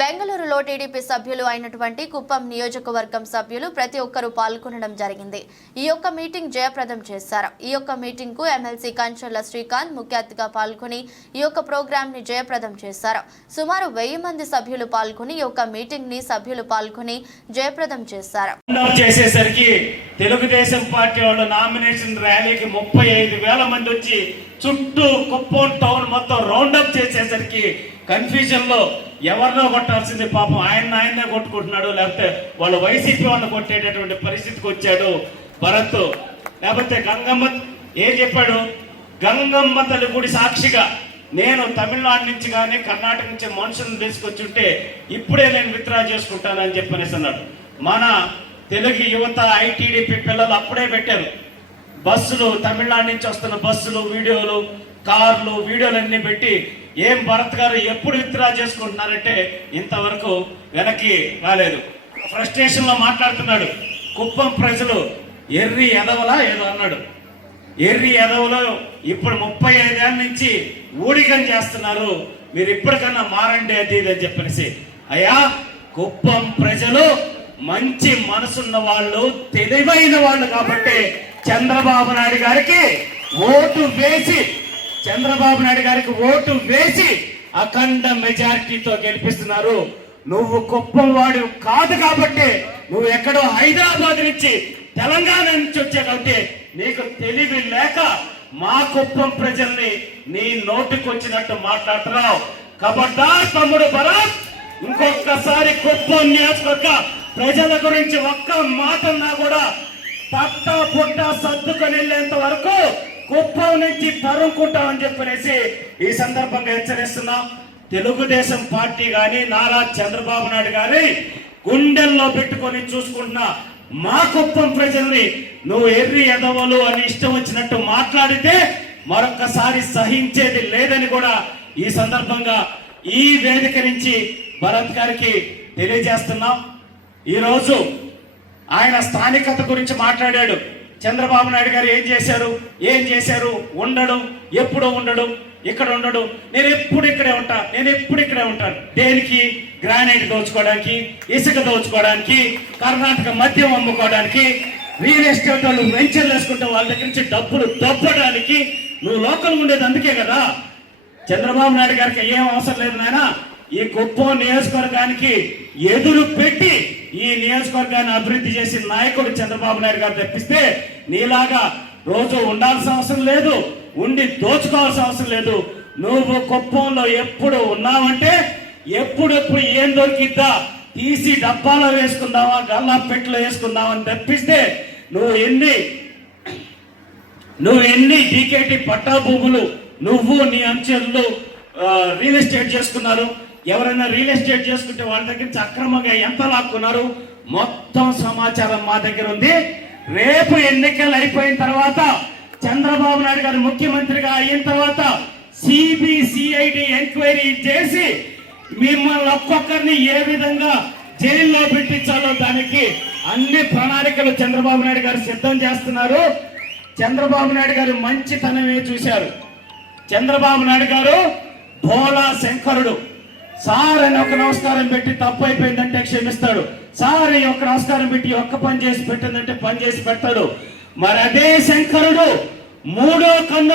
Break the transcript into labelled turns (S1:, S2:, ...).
S1: బెంగళూరులో టీడీపీ సభ్యులు అయినటువంటి కుప్పం నియోజకవర్గం సభ్యులు ప్రతి ఒక్కరూ పాల్గొనడం జరిగింది. ఈ యొక్క మీటింగ్ జయప్రదం చేశారు. ఈ యొక్క మీటింగ్కు ఎమ్మెల్సీ కంచర్ల శ్రీకాంత్ ముఖ్య అతిథిగా పాల్గొని ఈ యొక్క ప్రోగ్రామ్ని జయప్రదం చేశారు. సుమారు వెయ్యి మంది సభ్యులు పాల్గొని ఈ యొక్క మీటింగ్ని సభ్యులు పాల్గొని జయప్రదం చేశారు.
S2: చేసేసరికి తెలుగుదేశం పార్టీ వాళ్ళు నామినేషన్ ర్యాలీకి ముప్పై ఐదు వేల మంది వచ్చి చుట్టూ కుప్పం టౌన్ మొత్తం రౌండప్ చేసేసరికి కన్ఫ్యూజన్లో ఎవరినో కొట్టాల్సింది పాపం ఆయన ఆయన్నే కొట్టుకుంటున్నాడు లేకపోతే వాళ్ళు వైసీపీ వాళ్ళు కొట్టేటటువంటి పరిస్థితికి వచ్చాడు భరత్. లేకపోతే గంగమ్మ ఏం చెప్పాడు? గంగమ్మ తల్లి గుడి సాక్షిగా నేను తమిళనాడు నుంచి కానీ కర్ణాటక నుంచి మనుషులను తీసుకొచ్చుంటే ఇప్పుడే నేను విత్డ్రా చేసుకుంటానని చెప్పనేసి అన్నాడు. మన తెలుగు యువత ఐటీడీపీ పిల్లలు అప్పుడే పెట్టారు. బస్సులు తమిళనాడు నుంచి వస్తున్న బస్సులు వీడియోలు కార్లు వీడియోలు పెట్టి ఏం భరత్ గారు ఎప్పుడు విత్డ్రా చేసుకుంటున్నారంటే ఇంతవరకు వెనక్కి రాలేదు. ఫ్రస్ట్రేషన్లో మాట్లాడుతున్నాడు. కుప్పం ప్రజలు ఎర్రి ఎదవలా ఏదో అన్నాడు. ఎర్రి ఎదవలో ఇప్పుడు ముప్పై ఐదేళ్ళ నుంచి ఊడిగం చేస్తున్నారు. మీరు ఇప్పటికన్నా మారండి అది ఇది అని చెప్పేసి. అయ్యా కుప్పం ప్రజలు మంచి మనసున్న వాళ్ళు తెలివైన వాళ్ళు కాబట్టి చంద్రబాబు నాయుడు గారికి ఓటు వేసి చంద్రబాబు నాయుడు గారికి ఓటు వేసి అఖండ మెజారిటీతో గెలిపిస్తున్నారు. నువ్వు కుప్పం వాడు కాదు కాబట్టి నువ్వు ఎక్కడో హైదరాబాద్ నుంచి తెలంగాణ నుంచి వచ్చా కాబట్టి నీకు తెలివి లేక మా కుప్పం ప్రజల్ని నీ నోటికొచ్చినట్టు మాట్లాడుతున్నావు. కబడ్డార్ తమ్ముడు భరత్ ఇంకొకసారి కుప్పం నియోజకవర్గ ప్రజల గురించి ఒక్క మాటన్నా కూడా తట్ట పుట్ట సర్దుకొని వెళ్ళేంత వరకు కుప్పం నుంచి తరుముకుంటామని చెప్పనేసి ఈ సందర్భంగా హెచ్చరిస్తున్నాం. తెలుగుదేశం పార్టీ కానీ నారా చంద్రబాబు నాయుడు గారి గుండెల్లో పెట్టుకొని చూసుకుంటున్న. మా కుప్పం ప్రజల్ని నువ్వు ఎర్రి ఎదవలు అని ఇష్టం వచ్చినట్టు మాట్లాడితే మరొకసారి సహించేది లేదని కూడా ఈ సందర్భంగా ఈ వేదిక నుంచి భరత్ గారికి తెలియజేస్తున్నాం. ఈరోజు ఆయన స్థానికత గురించి మాట్లాడాడు. చంద్రబాబు నాయుడు గారు ఏం చేశారు? ఏం చేశారు? ఉండడం. ఎప్పుడు ఉండడం. ఇక్కడ ఉండడు. నేను ఎప్పుడు ఇక్కడే ఉంటా? నేను ఎప్పుడు ఇక్కడే ఉంటాను? దేనికి? గ్రానైట్ దోచుకోవడానికి ఇసుక దోచుకోవడానికి కర్ణాటక మద్యం అమ్ముకోవడానికి రియల్ ఎస్టేట్ వాళ్ళు వెంచర్లు వేసుకుంటే వాళ్ళ దగ్గర నుంచి డబ్బులు దొబ్బడానికి నువ్వు లోకల్ ఉండేది అందుకే కదా. చంద్రబాబు నాయుడు గారికి ఏం అవసరం లేదు నాయనా. ఈ కుప్పం నియోజకవర్గానికి ఎదురు పెట్టి ఈ నియోజకవర్గాన్ని అభివృద్ధి చేసిన నాయకుడు చంద్రబాబు నాయుడు గారు తెప్పిస్తే నీలాగా రోజు ఉండాల్సిన అవసరం లేదు ఉండి దోచుకోవాల్సిన అవసరం లేదు. నువ్వు కుప్పంలో ఎప్పుడు ఉన్నావంటే ఎప్పుడెప్పుడు ఏం దొరికిద్దా? తీసి డబ్బాలో వేసుకుందావా గల్లా పెట్టిలో వేసుకుందామని అని తెప్పిస్తే నువ్వు ఎన్ని నువ్వు ఎన్ని డీకేటీ పట్టా భూములు నువ్వు నీ అంచెలు రియల్ ఎస్టేట్ చేసుకున్నారు? ఎవరైనా రియల్ ఎస్టేట్ చేసుకుంటే వాళ్ళ దగ్గర నుంచి అక్రమంగా ఎంత లాక్కున్నారు? మొత్తం సమాచారం మా దగ్గర ఉంది. రేపు ఎన్నికలు అయిపోయిన తర్వాత చంద్రబాబు నాయుడు గారు ముఖ్యమంత్రిగా అయిన తర్వాత సిబిసిఐడి ఎంక్వైరీ చేసి మిమ్మల్ని ఒక్కొక్కరిని ఏ విధంగా జైల్లో పెట్టించాలో దానికి అన్ని ప్రణాళికలు చంద్రబాబు నాయుడు గారు సిద్ధం చేస్తున్నారు. చంద్రబాబు నాయుడు గారు మంచితనమే చూశారు. చంద్రబాబు నాయుడు గారు భోలా శంకరుడు. సార్ అని ఒక నమస్కారం పెట్టి తప్పు అయిపోయిందంటే క్షమిస్తాడు. సార్ అని ఒక నమస్కారం పెట్టి ఒక్క పని చేసి పెట్టిందంటే పని చేసి పెడతాడు. మరి అదే శంకరుడు మూడో కన్ను